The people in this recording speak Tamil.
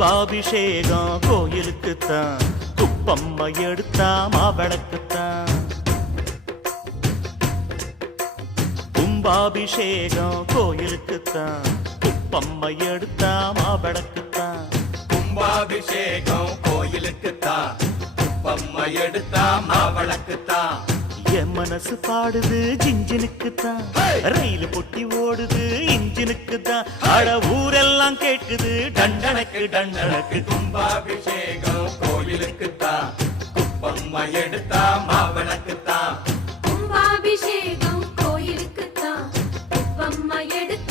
கும்பாபிஷேகம் கோயிலுக்குத்தான், குப்பம்மா எடுத்தா மாவிளக்குத்தான். கும்பாபிஷேகம் கோயிலுக்குத்தான், குப்பம்மா எடுத்தா மாவிளக்குத்தான். கும்பாபிஷேகம் கோயிலுக்குத்தான், குப்பம்மா எடுத்தா மாவிளக்குத்தான். என் மனசு பாடுது ஜிஞ்சினுக்குத்தான், ரயில் பொட்டி ஓடுது இன்ஜினுக்குத்தான். அட ஊரெல்லாம் கேட்குது டண்டனக்கு டண்டனக்கு. கும்பாபிஷேகம் கோயிலுக்குத்தான், குப்பம்மா எடுத்தா மாவிளக்குத்தான். கும்பாபிஷேகம் கோயிலுக்குத்தான், குப்பம்மா எடுத்தா